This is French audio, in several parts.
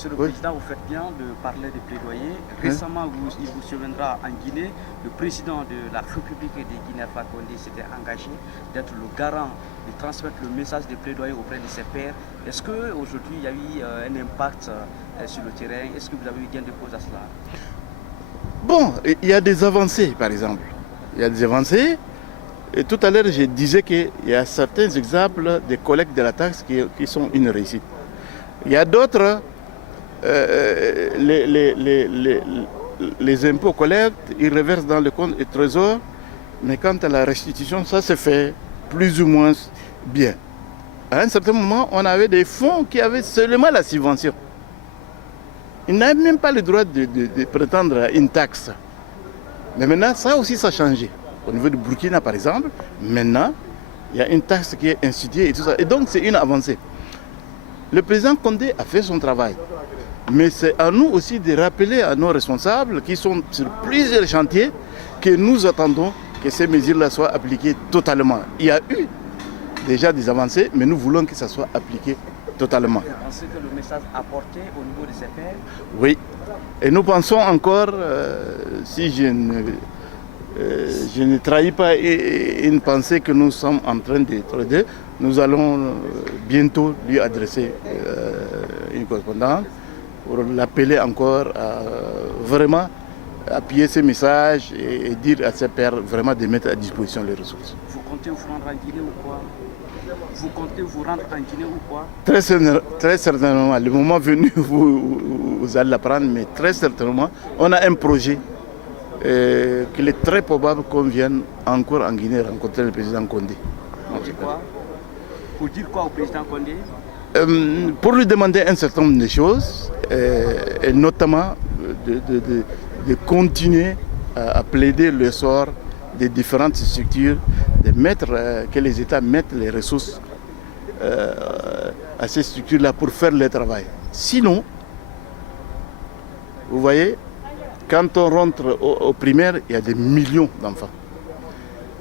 Monsieur le Oui. Président, vous faites bien de parler des plaidoyers. Récemment, il vous souviendra en Guinée, le président de la République de Guinée-Alpha Condé s'était engagé d'être le garant de transmettre le message des plaidoyers auprès de ses pairs. Est-ce qu'aujourd'hui, il y a eu un impact sur le terrain? Est-ce que vous avez eu gain de cause à cela? Bon, il y a des avancées, par exemple. Il y a des avancées. Et tout à l'heure, je disais qu'il y a certains exemples de collectes de la taxe qui sont une réussite. Il y a d'autres, les impôts collectent, ils reversent dans le compte et trésor, mais quant à la restitution, ça se fait plus ou moins bien. À un certain moment, on avait des fonds qui avaient seulement la subvention. Ils n'avaient même pas le droit de prétendre à une taxe. Mais maintenant, ça aussi, ça a changé. Au niveau du Burkina, par exemple, maintenant, il y a une taxe qui est instituée et tout ça. Et donc, c'est une avancée. Le président Condé a fait son travail. Mais c'est à nous aussi de rappeler à nos responsables qui sont sur plusieurs chantiers que nous attendons que ces mesures-là soient appliquées totalement. Il y a eu déjà des avancées, mais nous voulons que ça soit appliqué totalement. Vous pensez que le message apporté au niveau de ses pairs? Oui. Et nous pensons encore, si je ne trahis pas une pensée que nous sommes en train de traiter, nous allons bientôt lui adresser une correspondance pour l'appeler encore à vraiment appuyer ces messages et dire à ses pairs vraiment de mettre à disposition les ressources. Vous comptez vous rendre en Guinée ou quoi? Vous comptez vous rendre en Guinée ou quoi? Très certainement. Le moment venu, vous allez l'apprendre, mais très certainement, on a un projet qu'il est très probable qu'on vienne encore en Guinée rencontrer le président Condé. Pour dire quoi au président Condé? Pour lui demander un certain nombre de choses, et notamment de continuer à plaider le sort des différentes structures, que les États mettent les ressources à ces structures-là pour faire le travail. Sinon, vous voyez, quand on rentre au primaire, il y a des millions d'enfants.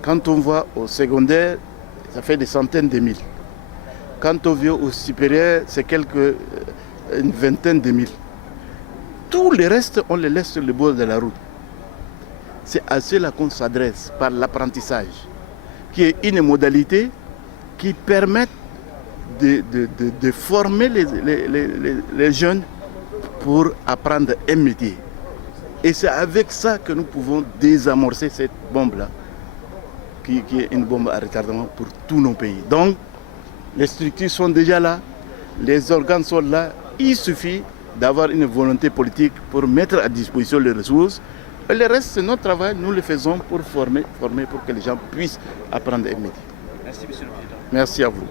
Quand on va au secondaire, ça fait des centaines de mille. Quand on vient au supérieur, c'est une vingtaine de mille. Tout le reste, on les laisse sur le bord de la route. C'est à cela qu'on s'adresse par l'apprentissage, qui est une modalité qui permet de former les jeunes pour apprendre un métier. Et c'est avec ça que nous pouvons désamorcer cette bombe-là, qui est une bombe à retardement pour tous nos pays. Donc, les structures sont déjà là, les organes sont là, il suffit d'avoir une volonté politique pour mettre à disposition les ressources. Et le reste, c'est notre travail, nous le faisons pour former pour que les gens puissent apprendre un métier. Merci, Monsieur le Président. Merci à vous.